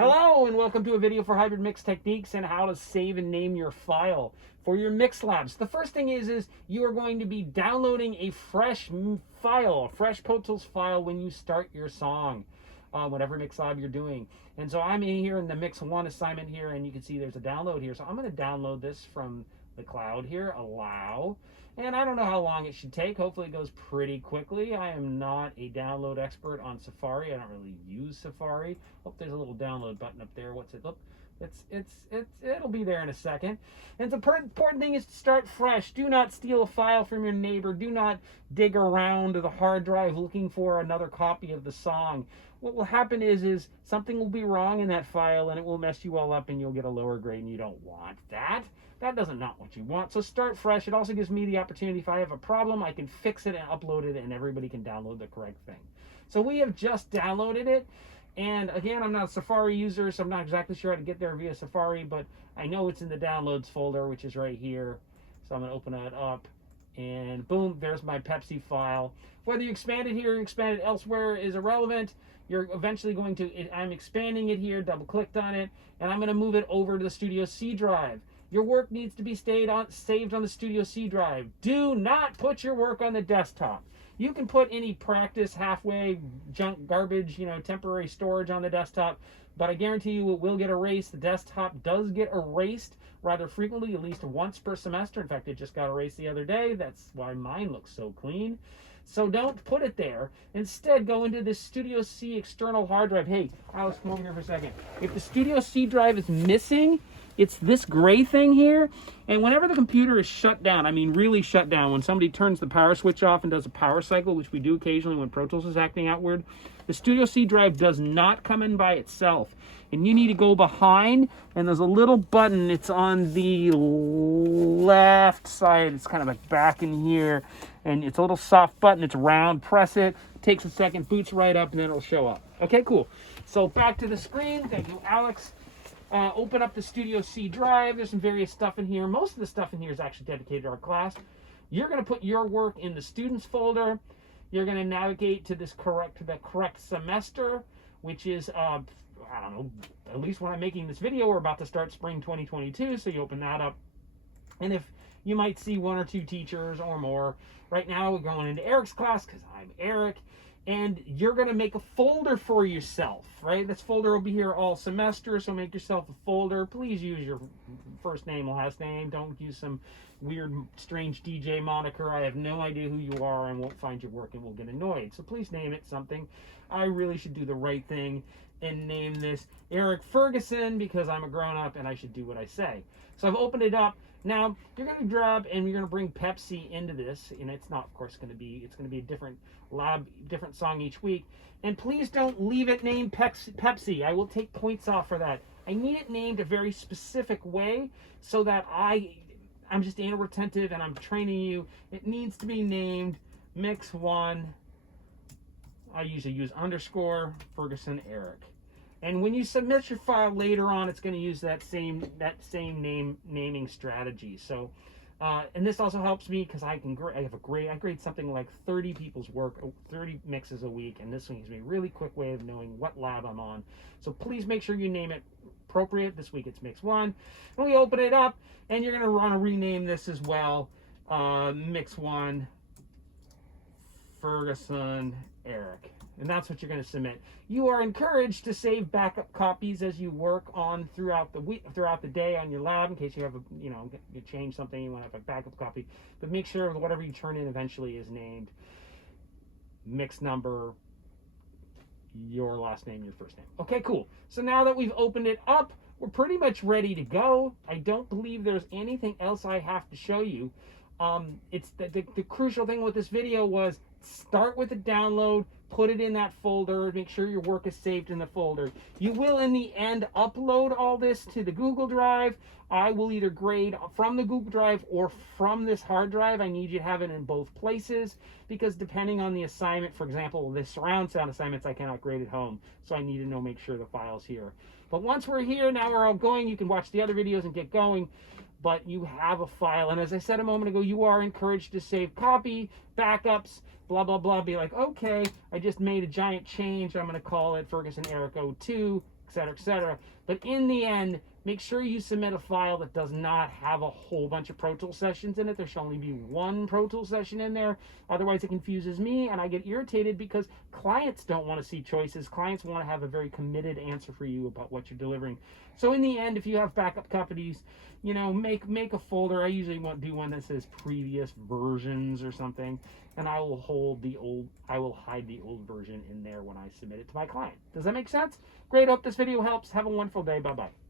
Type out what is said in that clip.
Hello and welcome to a video for hybrid mix techniques and how to save and name your file for your Mixlabs. The first thing is you are going to be downloading a fresh file, a fresh Pro Tools file when you start your song, whatever Mixlab you're doing. And so I'm in here in the Mix 1 assignment here, and you can see there's a download here. So I'm going to download this from the cloud here, allow. And I don't know how long it should take. Hopefully it goes pretty quickly. I am not a download expert on Safari. I don't really use Safari. Oh, there's a little download button up there. What's it? Look, it'll be there in a second. And the important thing is to start fresh. Do not steal a file from your neighbor. Do not dig around the hard drive looking for another copy of the song. What will happen is something will be wrong in that file and it will mess you all up and you'll get a lower grade, and you don't want that. That doesn't not what you want. So start fresh. It also gives me the opportunity, if I have a problem, I can fix it and upload it and everybody can download the correct thing. So we have just downloaded it. And again, I'm not a Safari user, so I'm not exactly sure how to get there via Safari, but I know it's in the downloads folder, which is right here. So I'm going to open that up and boom, there's my Pepsi file. Whether you expand it here or expand it elsewhere is irrelevant. You're eventually going to, I'm expanding it here, double clicked on it, and I'm going to move it over to the Studio C drive. Your work needs to be saved on the Studio C drive. Do not put your work on the desktop. You can put any practice, halfway, junk, garbage, temporary storage on the desktop, but I guarantee you it will get erased. The desktop does get erased rather frequently, at least once per semester. In fact, it just got erased the other day. That's why mine looks so clean. So don't put it there. Instead, go into this Studio C external hard drive. Hey, Alex, come over here for a second. If the Studio C drive is missing, it's this gray thing here, and whenever the computer is shut down, I mean really shut down, when somebody turns the power switch off and does a power cycle, which we do occasionally when Pro Tools is acting outward, the Studio C drive does not come in by itself. And you need to go behind, and there's a little button, it's on the left side, it's kind of like back in here, and it's a little soft button, it's round, press it, takes a second, boots right up, and then it'll show up. Okay, cool. So back to the screen, thank you, Alex. Open up the Studio C drive. There's some various stuff in here. Most of the stuff in here is actually dedicated to our class. You're going to put your work in the students folder. You're going to navigate to the correct semester, which is, I don't know, at least when I'm making this video, we're about to start spring 2022. So you open that up. And if you might see one or two teachers or more. Right now we're going into Eric's class because I'm Eric. And you're going to make a folder for yourself, right? This folder will be here all semester, so make yourself a folder. Please use your first name, last name. Don't use some weird, strange DJ moniker. I have no idea who you are and won't find your work and will get annoyed. So please name it something. I really should do the right thing and name this Eric Ferguson because I'm a grown-up and I should do what I say. So I've opened it up. Now, you're going to grab and you're going to bring Pepsi into this, and it's not, of course, it's going to be a different different song each week. And please don't leave it named Pepsi. I will take points off for that. I need it named a very specific way so that I'm just anal retentive and I'm training you. It needs to be named Mix 1. I usually use _ Ferguson Eric. And when you submit your file later on, it's going to use that same naming strategy. So, and this also helps me because I grade something like 30 people's work, 30 mixes a week, and this one gives me a really quick way of knowing what lab I'm on. So please make sure you name it appropriate. This week it's Mix 1. And we open it up, and you're going to want to rename this as well, Mix 1 Ferguson Eric. And that's what you're going to submit. You are encouraged to save backup copies as you work on throughout the week, throughout the day on your lab, in case you have you change something, you want to have a backup copy. But make sure whatever you turn in eventually is named mix number, your last name, your first name. Okay, cool. So now that we've opened it up, we're pretty much ready to go. I don't believe there's anything else I have to show you. It's the crucial thing with this video was start with the download, put it in that folder, make sure your work is saved in the folder. You will in the end upload all this to the Google Drive. I will either grade from the Google Drive or from this hard drive. I need you to have it in both places because depending on the assignment, for example, the surround sound assignments, I cannot grade at home. So I need to make sure the file's here. But once we're here, now we're all going, you can watch the other videos and get going. But you have a file, and as I said a moment ago, you are encouraged to save copy, backups, blah, blah, blah. Be like, okay, I just made a giant change. I'm going to call it Ferguson Eric 02, etc., etc. But in the end, make sure you submit a file that does not have a whole bunch of Pro Tools sessions in it. There should only be one Pro Tools session in there. Otherwise, it confuses me, and I get irritated because clients don't want to see choices. Clients want to have a very committed answer for you about what you're delivering. So in the end, if you have backup companies, you know, make a folder. I usually do one that says previous versions or something, and I will hide the old version in there when I submit it to my client. Does that make sense? Great. Hope this video helps. Have a wonderful day. Bye bye.